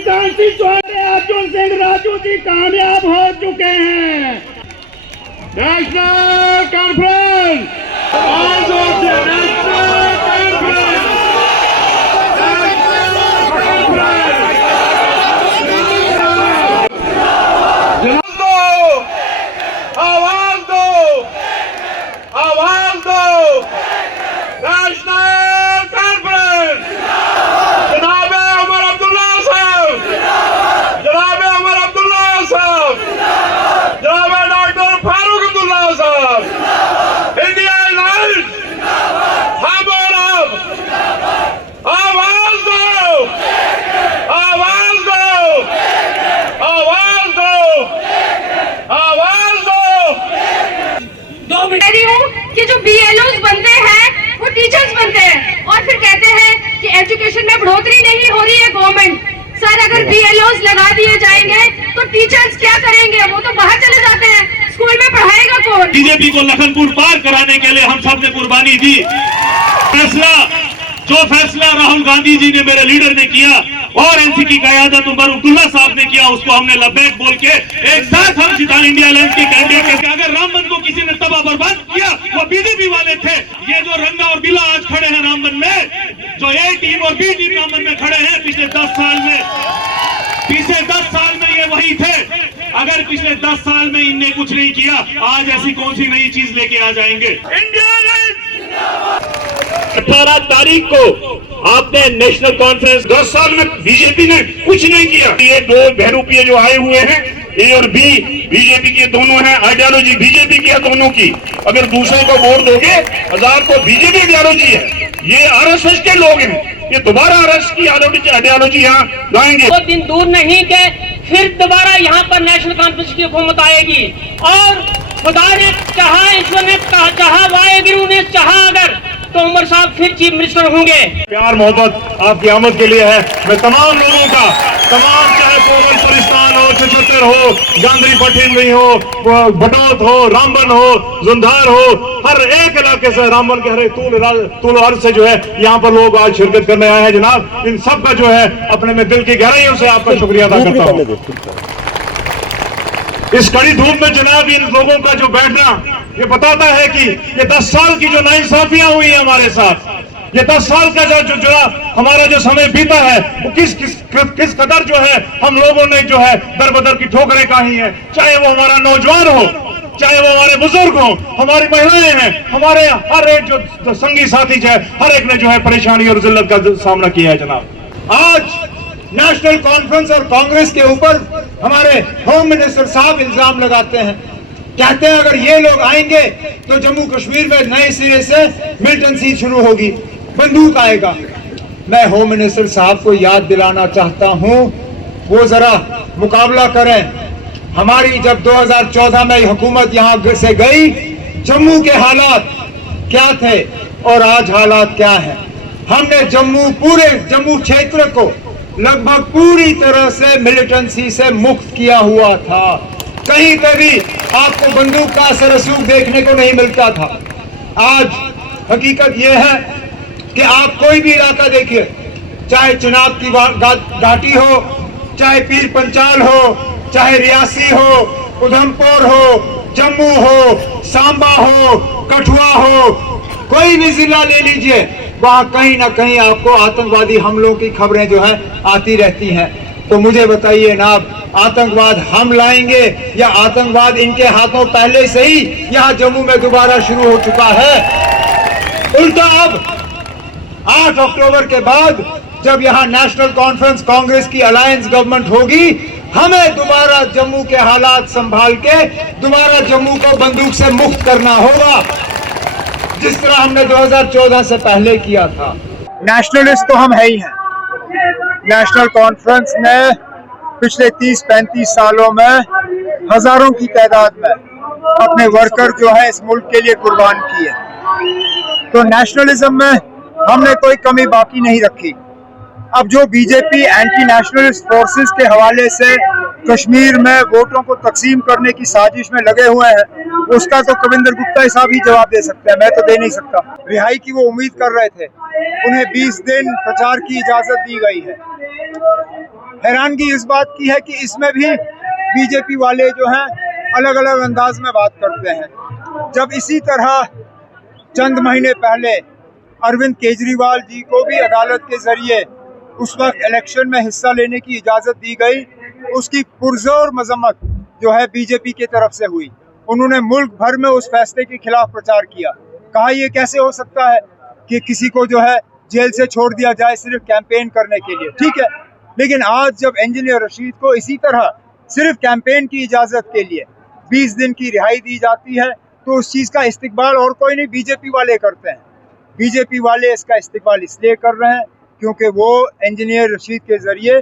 कांस्टिट्यूएंसी अर्जुन सिंह राजू जी कामयाब हो चुके हैं। नेशनल कॉन्फ्रेंस कि जो BLOs बनते हैं वो टीचर्स बनते हैं और फिर कहते हैं कि एजुकेशन में बढ़ोतरी नहीं हो रही है गवर्नमेंट। सर अगर BLOs लगा दिए जाएंगे तो टीचर्स क्या करेंगे? वो तो बाहर चले जाते हैं, स्कूल में पढ़ाएगा कौन? बीजेपी को लखनपुर पार कराने के लिए हम सब ने कुर्बानी दी। जो फैसला राहुल गांधी जी ने, मेरे लीडर ने किया और एनसी की क़यादत उमर अब्दुल्ला साहब ने किया, उसको हमने लब्बैक बोल के एक साथ हम जिता इंडिया अलायंस के कैंडिडेट। अगर राम मंदिर को किसी ने तबाह बर्बाद किया वो बीजेपी वाले थे। ये जो रंगा और बिला आज खड़े हैं राम मंदिर में, जो A टीम और B टीम राम मंदिर में खड़े हैं, पिछले 10 साल में ये वही थे। अगर पिछले 10 साल में इनने कुछ नहीं किया, आज ऐसी कौन सी नई चीज लेके आ जाएंगे? इंडिया 18 तारीख को आपने नेशनल कॉन्फ्रेंस, 10 साल में बीजेपी ने कुछ नहीं किया। ये दो बहरूपिये जो आए हुए हैं, A और B बीजेपी के दोनों हैं, आइडियोलॉजी बीजेपी की है दोनों की। अगर दूसरों को वोट दोगे, 1000 को बीजेपी आइडियोलॉजी है, ये RSS के लोग हैं, ये दोबारा RSS की आइडियोलॉजी यहाँ लाएंगे। वो दिन दूर नहीं के फिर दोबारा यहाँ पर नेशनल कॉन्फ्रेंस की हुकूमत आएगी और खुदा ने चाहा, ईश्वर ने चाहा, वाहेगुरु ने चाहा अगर तो उमर साहब फिर चीफ मिनिस्टर होंगे। प्यार मोहब्बत आपकी आमद के लिए है। मैं तमाम लोगों का, तमाम चाहे पोगल पुलिस्तान हो, चचत्तर हो, गांधरी पठिंडी हो, बटौत हो, रामबन हो, जुंधार हो, हर एक इलाके से, रामबन के हर एक तूल अर्ज से जो है यहाँ पर लोग आज शिरकत करने आए हैं। जनाब इन सब का जो है अपने में दिल की गहराइयों से आपका शुक्रिया अदा करता हूँ। इस कड़ी धूप में जनाब इन लोगों का जो बैठना ये बताता है कि ये 10 साल की जो नाइंसाफियां हुई है हमारे साथ, ये 10 साल का जो हमारा जो समय बीता है, वो किस कदर जो है हम लोगों ने जो है दर बदर की ठोकरें खाई हैं। चाहे वो हमारा नौजवान हो, चाहे वो हमारे बुजुर्ग हो, हमारी महिलाएं हैं, हमारे हर एक जो संगी साथी है, हर एक ने जो है परेशानी और जिल्लत का सामना किया है। जनाब आज नेशनल कॉन्फ्रेंस और कांग्रेस के ऊपर हमारे होम मिनिस्टर साहब इल्जाम लगाते हैं, कहते हैं अगर ये लोग आएंगे तो जम्मू कश्मीर में नए सिरे से मिलिटेंसी शुरू होगी, बंदूक आएगा। मैं होम मिनिस्टर साहब को याद दिलाना चाहता हूं, वो जरा मुकाबला करें। हमारी जब 2014 में हुकूमत यहां से गई, जम्मू के हालात क्या थे और आज हालात क्या है। हमने पूरे जम्मू क्षेत्र को लगभग पूरी तरह से मिलिटेंसी से मुक्त किया हुआ था। कहीं पे भी आपको बंदूक का असर रसूख देखने को नहीं मिलता था। आज हकीकत यह है कि आप कोई भी इलाका देखिए, चाहे चिनाब की घाटी हो, चाहे पीर पंचाल हो, चाहे रियासी हो, उधमपुर हो, जम्मू हो, सांबा हो, कठुआ हो, कोई भी जिला ले लीजिए, वहां कहीं ना कहीं आपको आतंकवादी हमलों की खबरें जो है आती रहती हैं। तो मुझे बताइए ना, आतंकवाद हम लाएंगे या आतंकवाद इनके हाथों पहले से ही यहाँ जम्मू में दोबारा शुरू हो चुका है। उल्टा अब 8 अक्टूबर के बाद जब यहाँ नेशनल कॉन्फ्रेंस कांग्रेस की अलायंस गवर्नमेंट होगी, हमें दोबारा जम्मू के हालात संभाल के दोबारा जम्मू को बंदूक से मुक्त करना होगा, जिस तरह हमने 2014 से पहले किया था। नेशनलिस्ट तो हम है ही हैं। नेशनल कॉन्फ्रेंस ने पिछले 30-35 सालों में हजारों की तादाद में अपने वर्कर जो है इस मुल्क के लिए कुर्बान किए। तो नेशनलिज्म में हमने कोई कमी बाकी नहीं रखी। अब जो बीजेपी एंटी नेशनलिस्ट फोर्सेस के हवाले से कश्मीर में वोटों को तकसीम करने की साजिश में लगे हुए हैं, उसका तो कविंदर गुप्ता साहब ही जवाब दे सकते हैं, मैं तो दे नहीं सकता। रिहाई की वो उम्मीद कर रहे थे, उन्हें 20 दिन प्रचार की इजाजत दी गई है। हैरानगी इस बात की है कि इसमें भी बीजेपी वाले जो हैं अलग अलग अंदाज में बात करते हैं। जब इसी तरह चंद महीने पहले अरविंद केजरीवाल जी को भी अदालत के जरिए उस वक्त इलेक्शन में हिस्सा लेने की इजाज़त दी गई, उसकी पुरजोर मजम्मत जो है बीजेपी की तरफ से हुई। उन्होंने मुल्क भर में उस फैसले के खिलाफ प्रचार किया, कहा यह कैसे हो सकता है कि किसी को जो है जेल से छोड़ दिया जाए सिर्फ कैंपेन करने के लिए। ठीक है, लेकिन आज जब इंजीनियर रशीद को इसी तरह सिर्फ कैंपेन की इजाज़त के लिए 20 दिन की रिहाई दी जाती है तो उस चीज़ का इस्तिकबाल और कोई नहीं, बीजेपी वाले करते हैं। बीजेपी वाले इसका इस्तिकबाल इसलिए कर रहे हैं क्योंकि वो इंजीनियर रशीद के जरिए